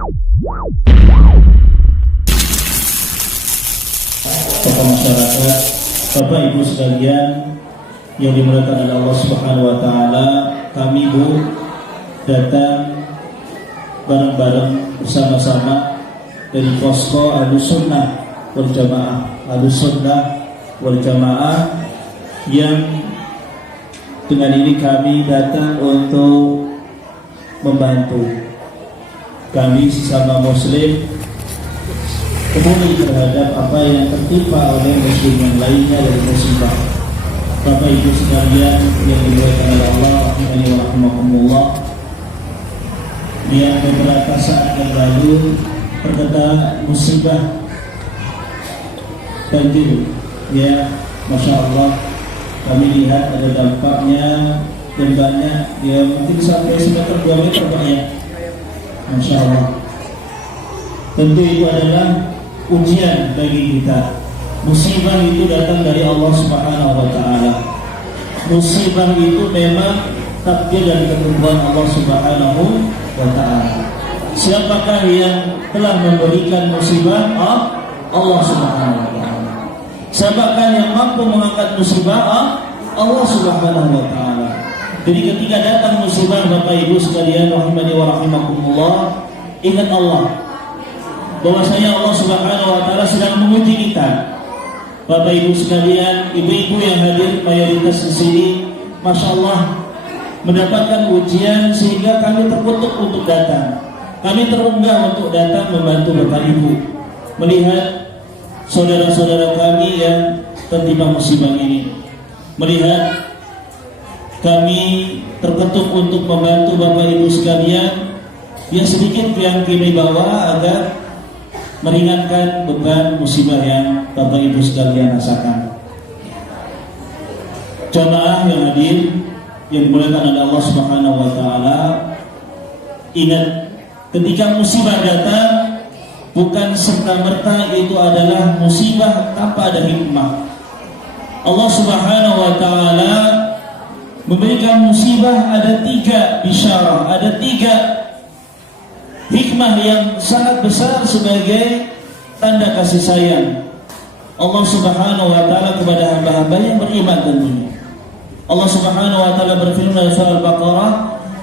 Tokoh masyarakat, Bapak Ibu sekalian yang dimuliakan oleh Allah Subhanahu wa taala, kami datang bareng-bareng bersama-sama dari posko Ahlussunnah wal Jamaah, Ahlussunnah wal Jamaah, yang dengan ini kami datang untuk membantu kami sesama muslim peduli terhadap apa yang tertimpa oleh muslim yang lainnya dari musibah. Bapak Ibu sekalian yang dimuliakan oleh Allah rahimakumullah, yang beberapa saat yang lalu terkena musibah banjir, ya, masya Allah, kami lihat ada dampaknya dan banyak, ya mungkin sampai sekitar 2 meter banyak, masya Allah. Tentu itu adalah ujian bagi kita. Musibah itu datang dari Allah Subhanahu wa taala. Musibah itu memang takdir dan ketentuan Allah Subhanahu wa taala. Siapakah yang telah memberikan musibah? Allah Subhanahu wa taala. Siapakah yang mampu mengangkat musibah? Allah Subhanahu wa taala. Jadi ketika datang musibah, Bapak Ibu sekalian rahimani wa rahimakumullah, ingat Allah, bahwasanya Allah Subhanahu wa taala sedang menguji kita. Bapak Ibu sekalian, ibu-ibu yang hadir mayoritas di sini, masya Allah, mendapatkan ujian sehingga kami terkutuk untuk datang. Kami terunggah untuk datang membantu Bapak Ibu melihat saudara-saudara kami yang tertimpa musibah ini. Melihat kami terketuk untuk membantu Bapak Ibu sekalian yang sedikit yang kami bawa agar meringankan beban musibah yang Bapak Ibu sekalian rasakan. Jamaah yang hadir yang dimuliakan oleh Allah Subhanahu wa taala, ingat, ketika musibah datang bukan serta-merta itu adalah musibah tanpa ada hikmah. Allah Subhanahu wa taala memberikan musibah ada 3 bisyarah, ada 3 hikmah yang sangat besar sebagai tanda kasih sayang Allah Subhanahu wa taala kepada hamba-hamba yang beriman tentunya. Allah Subhanahu wa taala berfirman dalam surah Al-Baqarah,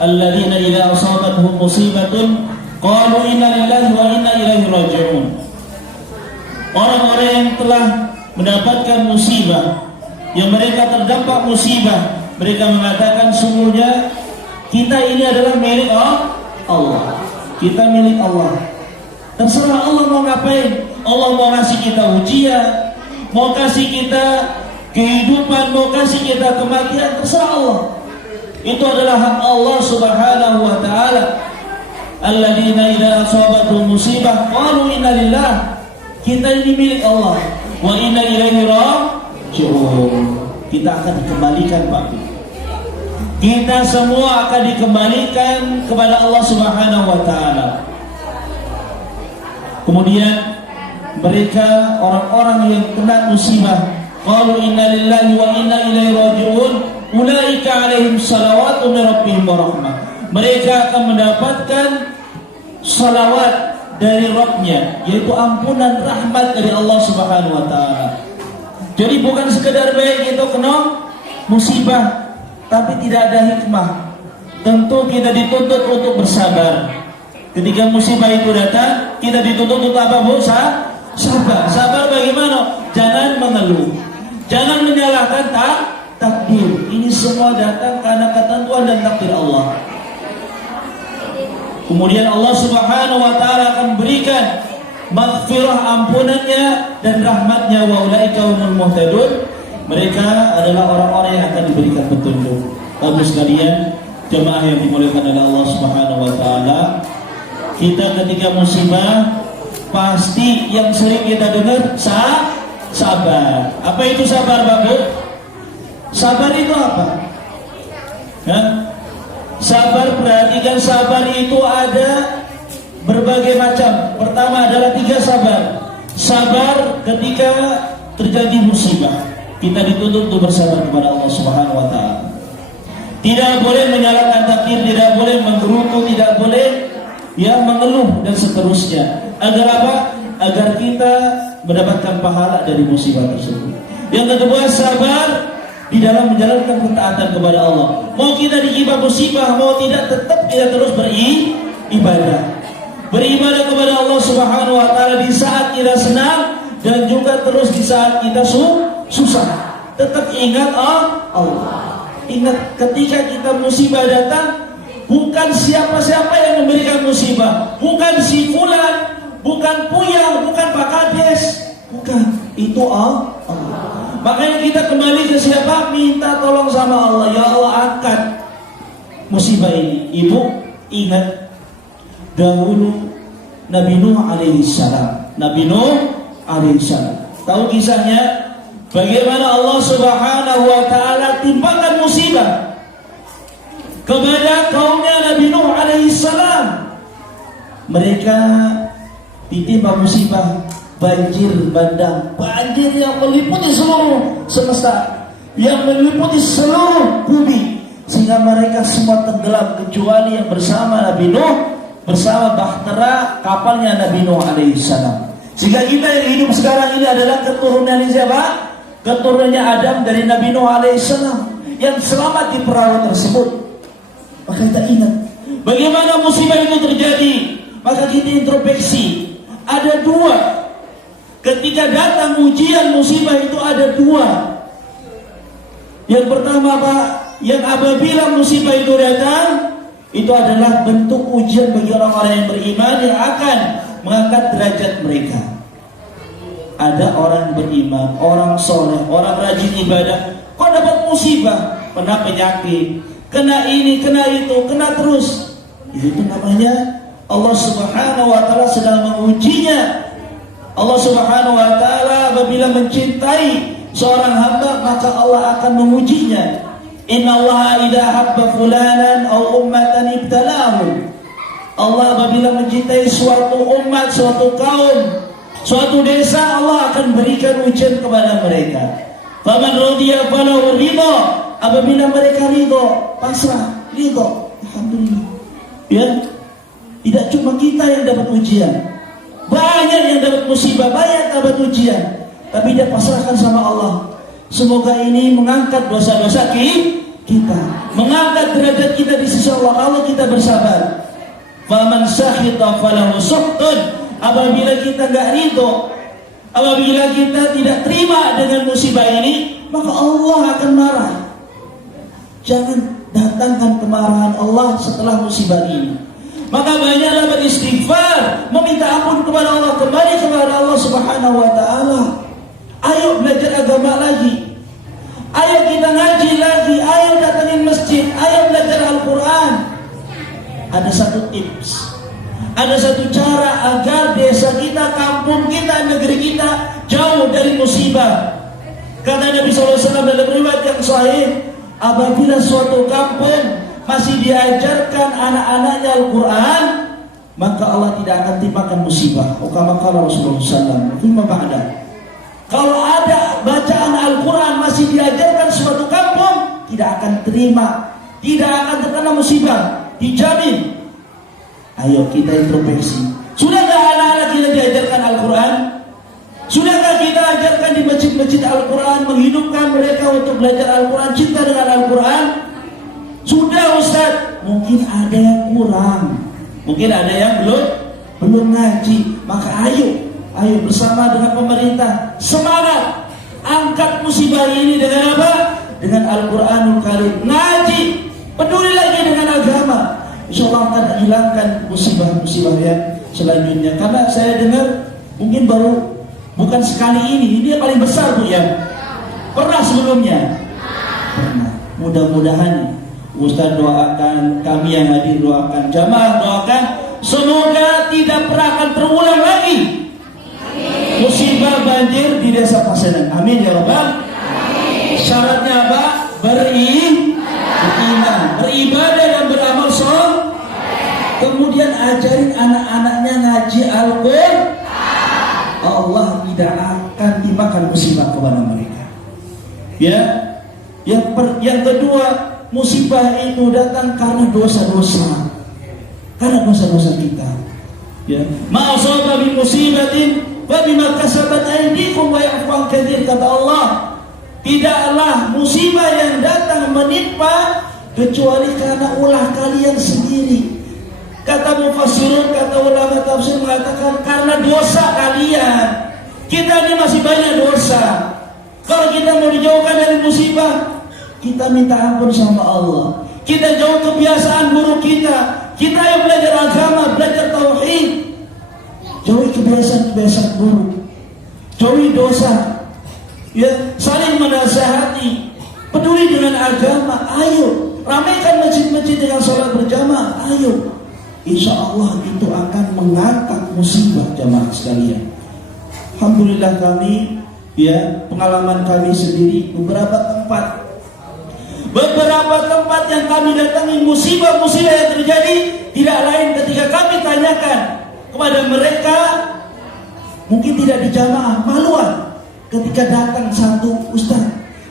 "Alladzina idza asabatuhum musibatun qalu inna lillahi wa inna ilaihi raji'un." Orang-orang yang telah mendapatkan musibah, yang mereka terdampak musibah, mereka mengatakan sungguhnya kita ini adalah milik Allah. Kita milik Allah. Terserah Allah mau ngapain. Allah mau kasih kita ujian, mau kasih kita kehidupan, mau kasih kita kematian, terserah Allah. Itu adalah hak Allah Subhanahu wa taala. Alladzina idza asabatuhum musibah qalu inna lillah. Kita ini milik Allah. Wa inna ilaihi raji'un. Kita akan dikembalikan, Pak. Kita semua akan dikembalikan kepada Allah Subhanahu wa taala. Kemudian mereka orang-orang yang kena musibah, qalu inna lillahi wa inna ilaihi raji'un, ulaika alaihim salawatu min rabbihim wa rahmah. Mereka akan mendapatkan salawat dari Rabbnya, yaitu ampunan rahmat dari Allah Subhanahu wa taala. Jadi bukan sekedar baik itu kena musibah, tapi tidak ada hikmah. Tentu kita dituntut untuk bersabar. Ketika musibah itu datang, kita dituntut untuk apa, Bu? Sabar. Sabar bagaimana? Jangan mengeluh, jangan menyalahkan takdir. Ini semua datang karena ketentuan dan takdir Allah. Kemudian Allah Subhanahu wa taala akan berikan maghfirah, ampunannya dan rahmatnya, wa ulaika humul muhtadun. Mereka adalah orang-orang yang akan diberikan petunjuk. Bapak sekalian, jemaah yang dimuliakan oleh Allah Subhanahu wa taala, kita ketika musibah pasti yang sering kita dengar sabar. Apa itu sabar, Bapak? Sabar itu apa? Sabar, perhatikan, sabar itu ada berbagai macam. Pertama adalah 3 sabar. Sabar ketika terjadi musibah, kita dituntut untuk bersabar kepada Allah Subhanahu wa taala. Tidak boleh menyalahkan takdir, tidak boleh menggerutu, tidak boleh mengeluh mengeluh dan seterusnya. Agar apa? Agar kita mendapatkan pahala dari musibah tersebut. Yang kedua, sabar di dalam menjalankan ketaatan kepada Allah. Mau kita ditimpa musibah, mau tidak, tetap kita terus beribadah. Beribadah kepada Allah Subhanahu wa taala di saat kita senang dan juga terus di saat kita susah. Tetap ingat Allah. Ingat ketika kita musibah datang, bukan siapa-siapa yang memberikan musibah, bukan si fulan, bukan Puya, bukan Pak Kades, bukan, itu Allah. Makanya kita kembali ke siapa? Minta tolong sama Allah. Ya Allah, angkat musibah ini. Ibu ingat dahulu Nabi Nuh alaihissalam. Nabi Nuh alaihissalam. Tahu kisahnya? Bagaimana Allah Subhanahu wa taala timpakan musibah kepada kaumnya Nabi Nuh alaihissalam. Mereka ditimpa musibah banjir bandang, banjir yang meliputi seluruh semesta, yang meliputi seluruh bumi, sehingga mereka semua tenggelam kecuali yang bersama Nabi Nuh, bersama bahtera kapalnya Nabi Nuh alaihissalam. Sehingga kita yang hidup sekarang ini adalah keturunan siapa? Keturunannya Adam dari Nabi Nuh alaihissalam yang selamat di perahu tersebut. Maka kita ingat bagaimana musibah itu terjadi. Maka kita introspeksi. Ada dua. Ketika datang ujian musibah itu ada dua. Yang pertama Pak, yang apabila musibah itu datang, itu adalah bentuk ujian bagi orang-orang yang beriman yang akan mengangkat derajat mereka. Ada orang beriman, orang soleh, orang rajin ibadah, kok dapat musibah, kena penyakit, kena ini, kena itu, kena terus. Itu namanya Allah Subhanahu wa taala sedang mengujinya. Allah Subhanahu wa taala apabila mencintai seorang hamba, maka Allah akan mengujinya. Innallaha idza habba fulanan aw ummatan ibtalahu. Allah apabila mencintai suatu umat, suatu kaum, suatu desa, Allah akan berikan ujian kepada mereka. Faman radiya falahu ridha. Apabila mereka ridha, pasrah, ridha, alhamdulillah. Ya. Tidak cuma kita yang dapat ujian, banyak yang dapat musibah, banyak dapat ujian, tapi dia pasrahkan sama Allah. Semoga ini mengangkat dosa-dosa kita, mengangkat derajat kita di sisi Allah kalau kita bersabar. Faman sahita falahu suhtun. Apabila kita enggak ridho, apabila kita tidak terima dengan musibah ini, maka Allah akan marah. Jangan datangkan kemarahan Allah setelah musibah ini. Maka banyaklah beristighfar, meminta ampun kepada Allah, kembali kepada Allah Subhanahu wa taala. Ayo belajar agama lagi. Ayo kita ngaji lagi, ayo datangin masjid, ayo belajar Al-Qur'an. Ada satu tips, ada satu cara agar desa kita, kampung kita, negeri kita jauh dari musibah. Kata Nabi SAW dalam riwayat yang sahih, apabila suatu kampung masih diajarkan anak-anaknya Al-Quran, maka Allah tidak akan timpakan musibah. Kama qala Rasulullah SAW. Kalau ada bacaan Al-Quran masih diajarkan suatu kampung, tidak akan terima, tidak akan terkena musibah, dijamin. Ayo kita introspeksi. Sudahkah anak-anak kita diajarkan Al-Quran? Sudahkah kita ajarkan di masjid-masjid Al-Quran, menghidupkan mereka untuk belajar Al-Quran, cinta dengan Al-Quran? Sudah Ustaz, mungkin ada yang kurang, mungkin ada yang belum ngaji. Maka ayo bersama dengan pemerintah, semangat, angkat musibah ini dengan apa? Dengan Al-Quranul Karim, ngaji, peduli lagi dengan agama. InsyaAllah akan hilangkan musibah-musibah yang selanjutnya. Karena saya dengar mungkin bukan sekali ini yang paling besar Bu ya. Pernah sebelumnya? Pernah. Mudah-mudahan Ustaz doakan, kami yang hadir doakan, jamaah doakan, semoga tidak pernah akan terulang lagi musibah banjir di desa Pasenan. Amin ya Rabbal. Syaratnya apa? Beriman, beribadah dan beramal soleh. Kemudian ajarin anak-anaknya ngaji Al-Quran. Allah tidak akan timpakan musibah kepada mereka. Ya. Yang kedua, musibah itu datang karena dosa-dosa. Karena dosa-dosa kita. Ya, ma asaba min musibatin fa bima kasabat aydikum wa ya'fu an katsir, kata Allah. Tidaklah musibah yang datang menimpa kecuali karena ulah kalian sendiri. Kata mufassirun, kata ulama tafsir mengatakan karena dosa kalian. Kita ini masih banyak dosa. Kalau kita mau dijauhkan dari musibah, kita minta ampun sama Allah. Kita jauh kebiasaan buruk kita. Kita yang belajar agama, belajar tauhid. Jauhi kebiasaan-kebiasaan buruk. Jauhi dosa. Ya, saling menasihati, peduli dengan agama. Ayo, ramaikan masjid-masjid dengan sholat berjamaah. Ayo, insya Allah itu akan mengangkat musibah jamaah sekalian. Alhamdulillah kami, ya, pengalaman kami sendiri beberapa tempat yang kami datangi, musibah-musibah yang terjadi tidak lain ketika kami tanyakan kepada mereka, mungkin tidak di jamaah, maluan. Ketika datang satu ustaz,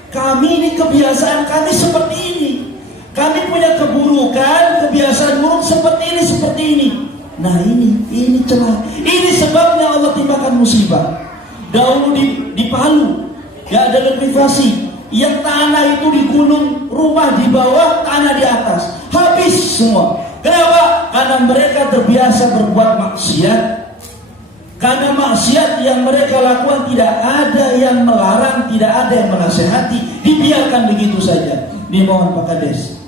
kami ini kebiasaan kami seperti ini, kami punya keburukan, kebiasaan buruk seperti ini. Nah ini celah, ini sebabnya Allah timpakan musibah. Dahulu di Palu, ya ada likuifaksi, yang tanah itu di gunung, rumah di bawah, tanah di atas, habis semua. Kenapa? Karena mereka terbiasa berbuat maksiat. Karena maksiat yang mereka lakukan tidak ada yang melarang, tidak ada yang menasehati, dibiarkan begitu saja. Dimohon Pak Kades,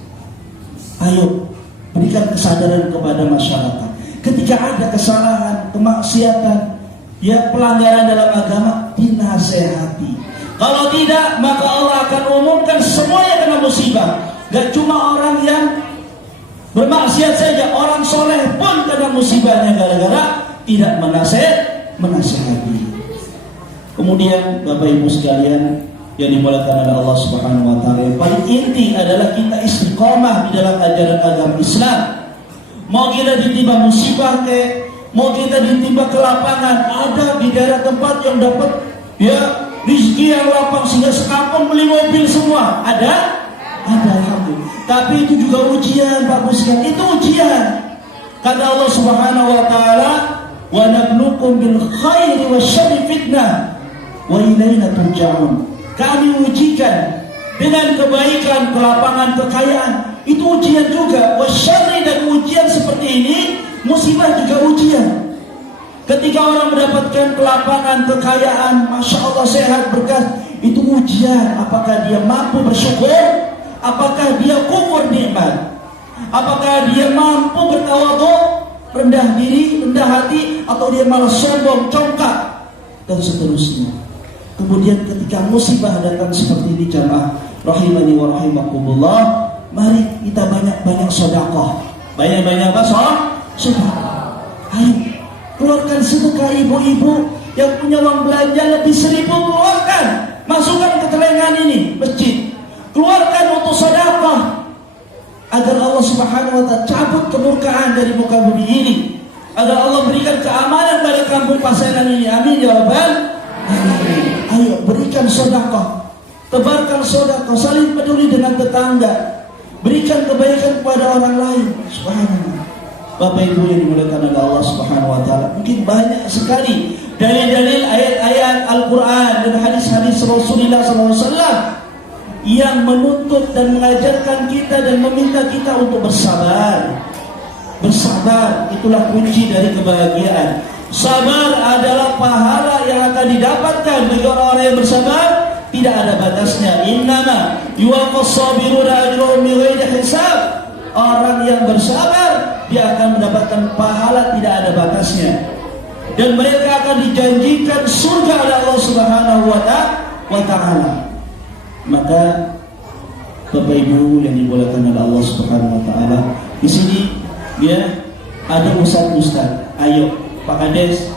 ayo berikan kesadaran kepada masyarakat. Ketika ada kesalahan, kemaksiatan, ya pelanggaran dalam agama, dinasehati. Kalau tidak, maka Allah akan umumkan semuanya kena musibah. Gak cuma orang yang bermaksiat saja, orang soleh pun kena musibahnya gara-gara tidak menasehati. Kemudian Bapak Ibu sekalian yang dimuliakan oleh Allah Subhanahu wa taala, yang paling inti adalah kita istiqomah di dalam ajaran agama Islam. Mau kita ditimpa musibah mau kita ditimpa kelapangan, ada di daerah tempat yang dapat ya rezeki yang lapang sehingga sekampung beli mobil semua. Ada alhamdulillah. Tapi itu juga ujian, Pak Buskan. Itu ujian. Kata Allah Subhanahu wa taala, wa nabluukum bil khairi wasyarri fitnah wa ilaina turja'un. Kami ujikan dengan kebaikan, kelapangan, kekayaan. Itu ujian juga. Wasyarri, dan ujian seperti ini, musibah juga ujian. Ketika orang mendapatkan kelapangan, kekayaan, masya Allah sehat, berkah, itu ujian. Apakah dia mampu bersyukur? Apakah dia kufur nikmat? Apakah dia mampu bertawadhu, rendah diri, rendah hati, atau dia malah sombong, congkak, dan seterusnya. Kemudian ketika musibah datang seperti ini, jamaah rahimani wa rahimakumullah, mari kita banyak-banyak sedekah. Banyak-banyak apa? Sedekah. Ayo keluarkan sedekah. Ibu-ibu yang punya uang belanja lebih 1.000, keluarkan, masukkan ke telengan ini masjid. Keluarkan untuk sedekah agar Allah Subhanahu wa taala cabut kemurkaan dari muka bumi ini, agar Allah berikan keamanan pada kampung Pasenan ini. Amin ya rabbal alamin. Ayo berikan sedekah, tebarkan sedekah, saling peduli dengan tetangga, berikan kebaikan kepada orang lain. Subhanallah. Bapak Ibu yang dimuliakan oleh Allah Subhanahu wa taala, mungkin banyak sekali dalil-dalil ayat-ayat Al-Qur'an dan hadis-hadis Rasulullah SAW yang menuntut dan mengajarkan kita dan meminta kita untuk bersabar. Bersabar itulah kunci dari kebahagiaan. Sabar adalah pahala yang akan didapatkan bagi orang-orang yang bersabar, tidak ada batasnya. Innama yuwaffas sabiruna ajrahum bighairi hisab. Orang yang bersabar, dia akan mendapatkan pahala tidak ada batasnya, dan mereka akan dijanjikan surga oleh Allah Subhanahu wa taala. Maka Bapak Ibu yang dimuliakan oleh Allah Subhanahu wa taala, di sini ya ada ustaz-ustaz. Ayo Pak Kades,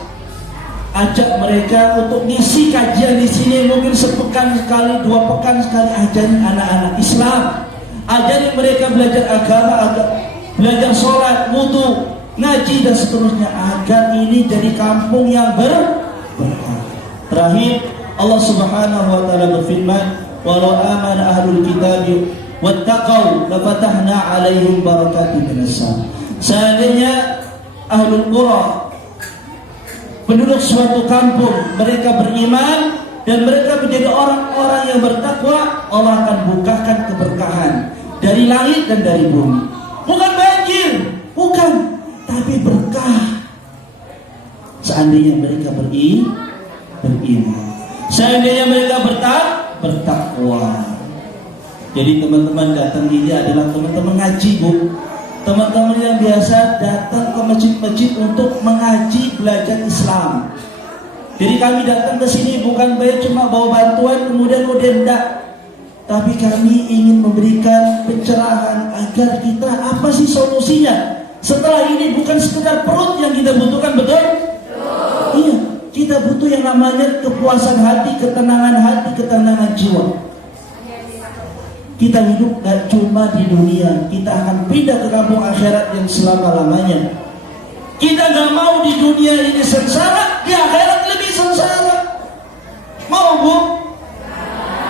ajak mereka untuk ngisi kajian di sini, mungkin sepekan sekali, 2 pekan sekali. Ajarin anak-anak Islam, ajarin mereka belajar agama, belajar sholat, wudu, ngaji dan seterusnya, agar ini jadi kampung yang berkah. Terakhir Allah Subhanahu wa taala berfirman, walau amana ahlul kitabi wattaqau lafatahna alaihim barakatin minas sama. Seandainya ahlul qura, penduduk suatu kampung, mereka beriman dan mereka menjadi orang-orang yang bertakwa, Allah akan bukakan keberkahan dari langit dan dari bumi. Bukan banjir, bukan, tapi berkah. Seandainya mereka beriman, seandainya mereka bertakwa. Jadi teman-teman datang ini adalah teman-teman ngaji, Bu. Teman-teman yang biasa datang ke masjid-masjid untuk mengaji, belajar Islam. Jadi kami datang ke sini bukan cuma bawa bantuan kemudian enggak. Tapi kami ingin memberikan pencerahan agar kita apa sih solusinya. Setelah ini bukan sekedar perut yang kita butuhkan, betul? Iya, kita butuh yang namanya kepuasan hati, ketenangan jiwa. Kita hidup gak cuma di dunia, kita akan pindah ke kampung akhirat yang selama-lamanya. Kita gak mau di dunia ini sengsara, di akhirat lebih sengsara. Mau, Bu?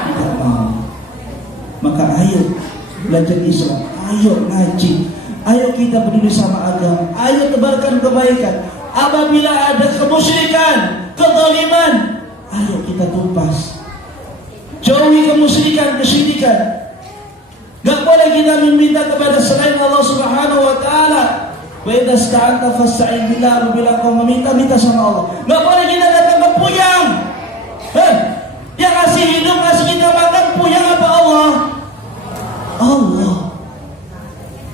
Tidak mau. Maka ayo belajar Islam, ayo ngaji, ayo kita peduli sama agama, ayo tebarkan kebaikan. Apabila ada kemusyrikan, kezaliman, ayo kita tumpas. Jauhi kemusyrikan, kesyirikan. Gak boleh kita meminta kepada selain Allah Subhanahu wa taala. Wa idza sta'anta fasta'in billah, bila kau meminta sama Allah. Gak boleh kita datang ke puyang. Yang ngasih hidup, ngasih kita makan, puyang apa Allah? Allah.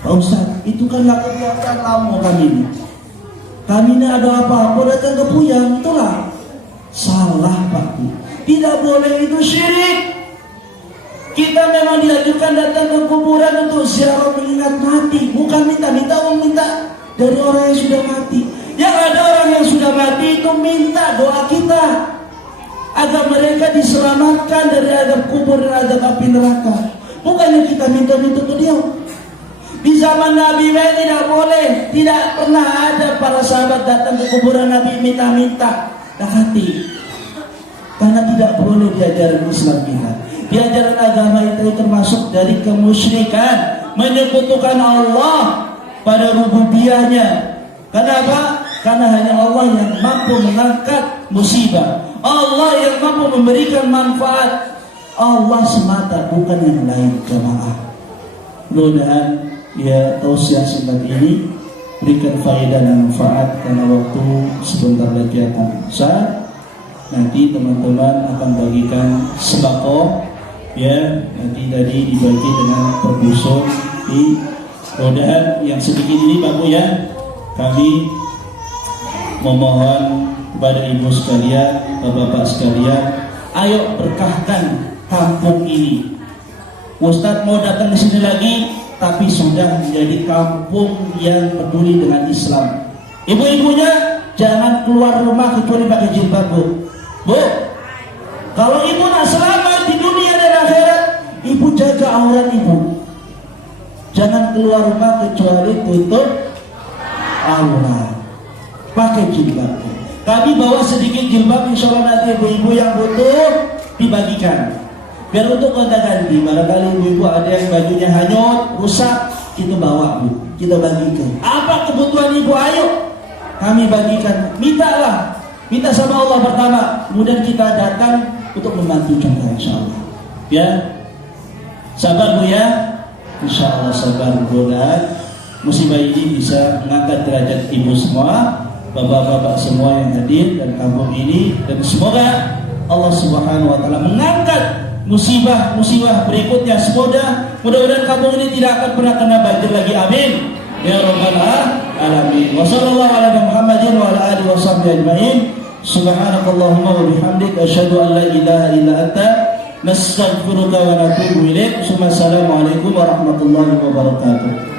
Pak Ustaz, itu kan gak kegiatan kamu kami ini. Kami ini ada apa-apa datang ke puyang, itulah salah, Pak. Tidak boleh, itu syirik. Kita memang diajukan datang ke kuburan untuk ziarah mengingat mati, bukan minta dari orang yang sudah mati. Yang ada orang yang sudah mati itu minta doa kita agar mereka diselamatkan dari azab kubur dan azab api neraka. Bukannya kita minta ke dia. Di zaman Nabi tidak boleh, tidak pernah ada para sahabat datang ke kuburan Nabi minta hati. Karena tidak boleh diajaran Islam kita. Diajaran agama itu termasuk dari kemusyrikan, menyekutukan Allah pada rububiyahnya. Kenapa? Karena hanya Allah yang mampu mengangkat musibah, Allah yang mampu memberikan manfaat, Allah semata, bukan yang lain. Jemaah, mudah-mudahan ya tausiah singkat ini berikan faedah dan manfaat, karena waktu sebentar lagi akan besar. Nanti teman-teman akan bagikan sembako, ya, nanti tadi dibagi dengan per dusun. Mudah-mudahan yang sedikit ini Pak Bu ya, kami memohon kepada ibu sekalian, bapak-bapak sekalian, ayo berkahkan kampung ini. Ustadz mau datang di sini lagi, tapi sudah menjadi kampung yang peduli dengan Islam. Ibu-ibunya jangan keluar rumah kecuali pakai jilbab, Bu. Bu, kalau ibu nak selamat di dunia dan akhirat, ibu jaga aurat ibu. Jangan keluar rumah kecuali tutup aurat, pakai jilbab. Kami bawa sedikit jilbab, insya Allah nanti ibu-ibu yang butuh dibagikan. Biar untuk kontak ganti, barangkali ibu-ibu ada yang bajunya hanyut, rusak, kita bawa, Bu, kita bagikan. Apa kebutuhan ibu, ayo kami bagikan. Minta sama Allah pertama, kemudian kita datang untuk membantu contoh, insya Allah. Ya, sabar Bu ya, insya Allah sabar. Mudah musibah ini bisa mengangkat derajat ibu semua, bapak-bapak semua yang hadir dan kampung ini, dan semoga Allah Subhanahu wa taala mengangkat musibah berikutnya. Mudah-mudahan kampung ini tidak akan pernah kena banjir lagi. Amin ya rabbal alamin. Wa sallallahu ala Muhammadin wa ala alihi washabbihi ajmain. Subhanakallahumma wa bihamdik asyhadu an la ilaha illa anta nastaghfiruka wa natubu ilaik. Assalamualaikum warahmatullahi wabarakatuh.